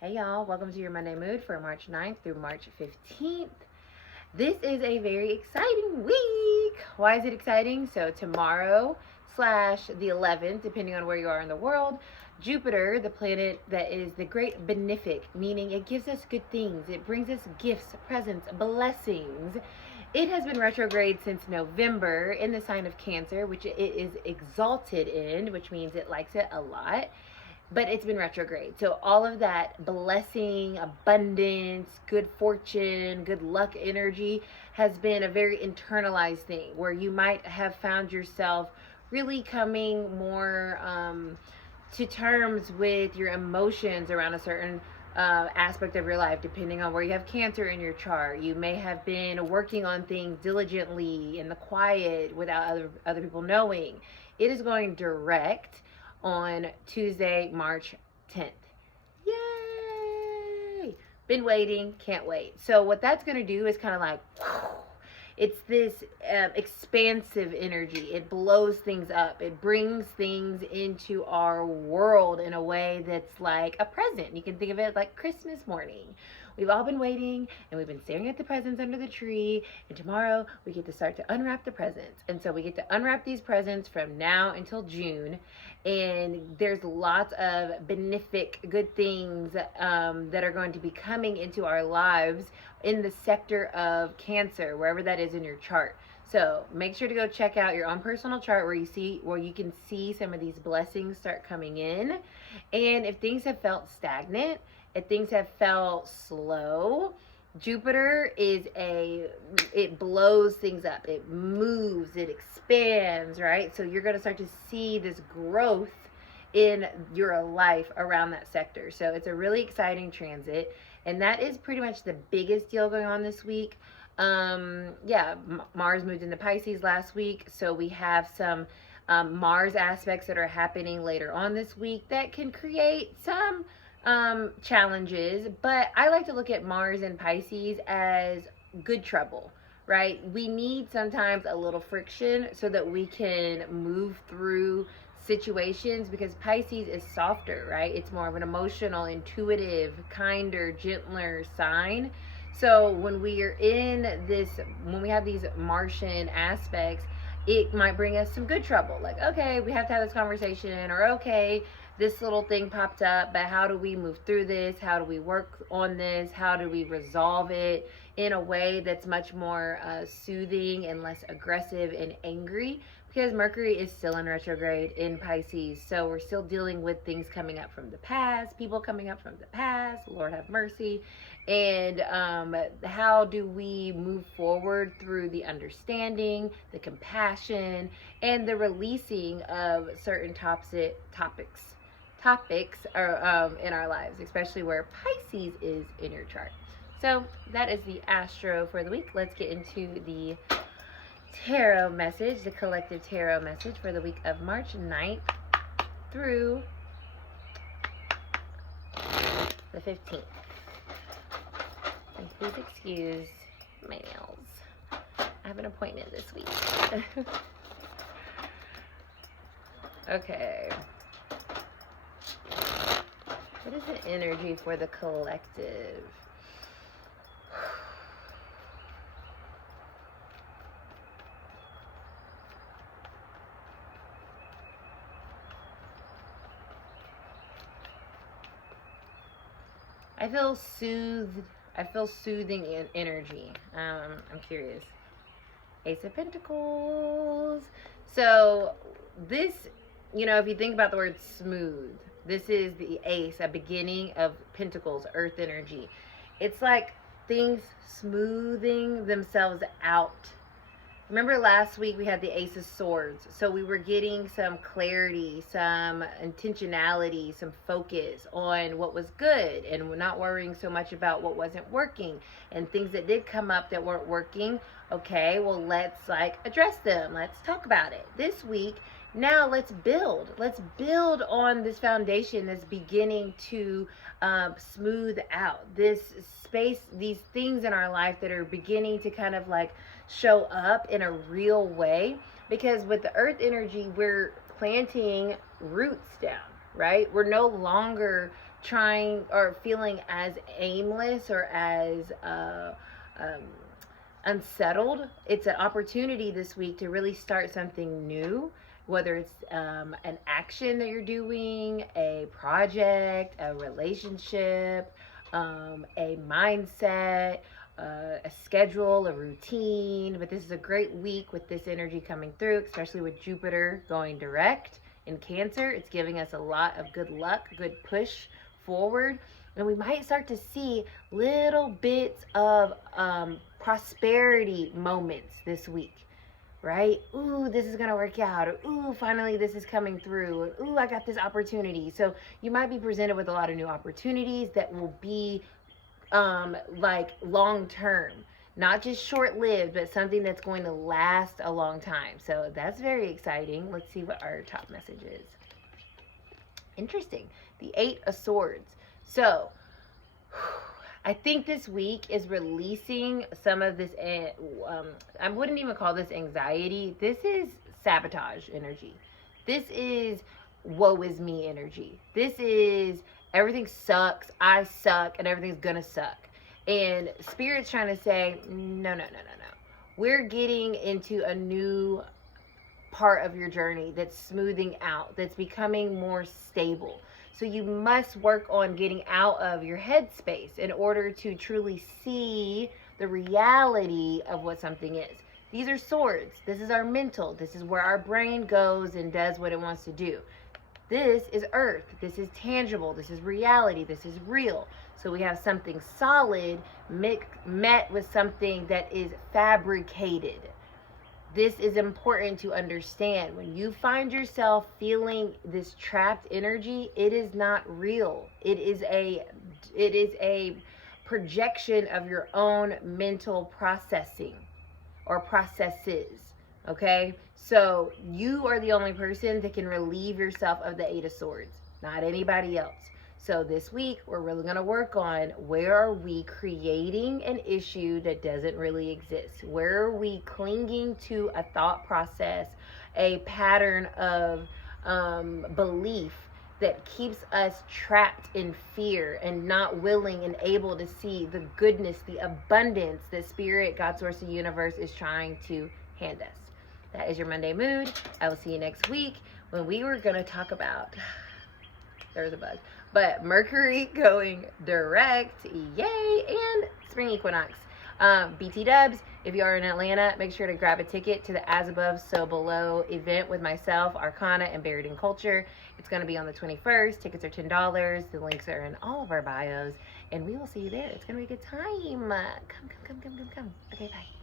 Hey y'all, welcome to your Monday Mood for March 9th through March 15th. This is a very exciting week. Why is it exciting? So tomorrow slash the 11th, depending on where you are in the world, Jupiter, the planet that is the great benefic, meaning it gives us good things. It brings us gifts, presents, blessings. It has been retrograde since November in the sign of Cancer, which it is exalted in, which means it likes it a lot, but it's been retrograde. So all of that blessing, abundance, good fortune, good luck energy has been a very internalized thing where you might have found yourself really coming more to terms with your emotions around a certain aspect of your life, depending on where you have Cancer in your chart. You may have been working on things diligently in the quiet without other people knowing. It is going direct on Tuesday, March 10th. Yay! Been waiting, can't wait. So what that's going to do is kind of like, it's this expansive energy. It blows things up. It brings things into our world in a way that's like a present. You can think of it like Christmas morning. We've all been waiting and we've been staring at the presents under the tree, and tomorrow we get to start to unwrap the presents. And so we get to unwrap these presents from now until June, and there's lots of benefic good things that are going to be coming into our lives in the sector of Cancer, wherever that is in your chart. So make sure to go check out your own personal chart where you can see some of these blessings start coming in. And if things have felt stagnant, if things have felt slow, Jupiter it blows things up. It moves, it expands, right? So you're going to start to see this growth in your life around that sector. So it's a really exciting transit, and that is pretty much the biggest deal going on this week. Mars moved into Pisces last week, so we have some Mars aspects that are happening later on this week that can create some challenges, but I like to look at Mars and Pisces as good trouble, right? We need sometimes a little friction so that we can move through situations, because Pisces is softer, right? It's more of an emotional, intuitive, kinder, gentler sign. So when we have these Martian aspects, it might bring us some good trouble. Like, okay, we have to have this conversation, or okay, this little thing popped up, but how do we move through this? How do we work on this? How do we resolve it in a way that's much more soothing and less aggressive and angry? Because Mercury is still in retrograde in Pisces, so we're still dealing with things coming up from the past, people coming up from the past, Lord have mercy. And how do we move forward through the understanding, the compassion, and the releasing of certain topics are in our lives, especially where Pisces is in your chart. So that is the astro for the week. Let's get into the tarot message, the collective tarot message for the week of March 9th through the 15th. And please excuse my nails. I have an appointment this week. Okay. What is the energy for the collective? I feel soothed. I feel soothing energy. I'm curious. Ace of Pentacles. So this, if you think about the word smooth, this is the ace, a beginning of Pentacles, earth energy. It's like things smoothing themselves out. Remember last week we had the Ace of Swords. So we were getting some clarity, some intentionality, some focus on what was good, and we're not worrying so much about what wasn't working, and things that did come up that weren't working. Okay, well, let's address them. Let's talk about it. This week, now let's build. Let's build on this foundation that's beginning to smooth out this space, these things in our life that are beginning to kind of show up in a real way. Because with the earth energy, we're planting roots down, right? We're no longer trying or feeling as aimless or as um, unsettled. It's an opportunity this week to really start something new, whether it's an action that you're doing, a project, a relationship, a mindset, a schedule, a routine. But this is a great week with this energy coming through, especially with Jupiter going direct in Cancer. It's giving us a lot of good luck, good push forward. And we might start to see little bits of prosperity moments this week, right? Ooh, this is gonna work out. Or, ooh, finally this is coming through. Or, ooh, I got this opportunity. So you might be presented with a lot of new opportunities that will be like long term, not just short lived, but something that's going to last a long time. So that's very exciting. Let's see what our top message is. Interesting. The 8 of Swords. So I think this week is releasing some of this. I wouldn't even call this anxiety. This is sabotage energy. This is woe is me energy. This is everything sucks, I suck, and everything's gonna suck. And Spirit's trying to say, no, no, no, no, no. We're getting into a new part of your journey that's smoothing out, that's becoming more stable. So you must work on getting out of your headspace in order to truly see the reality of what something is. These are swords. This is our mental. This is where our brain goes and does what it wants to do. This is earth. This is tangible. This is reality. This is real. So we have something solid met with something that is fabricated. This is important to understand. When you find yourself feeling this trapped energy, it is not real. It is a projection of your own mental processing or processes. Okay? So you are the only person that can relieve yourself of the 8 of Swords, not anybody else. So this week, we're really going to work on where are we creating an issue that doesn't really exist? Where are we clinging to a thought process, a pattern of belief that keeps us trapped in fear and not willing and able to see the goodness, the abundance that Spirit, God, Source, the universe is trying to hand us. That is your Monday mood. I will see you next week when we were going to talk about... There's a bug. But Mercury going direct, yay, and spring equinox. BT dubs, if you are in Atlanta, make sure to grab a ticket to the As Above, So Below event with myself, Arcana, and Buried in Culture. It's going to be on the 21st. Tickets are $10. The links are in all of our bios, and we will see you there. It's going to be a good time. Come. Okay, bye.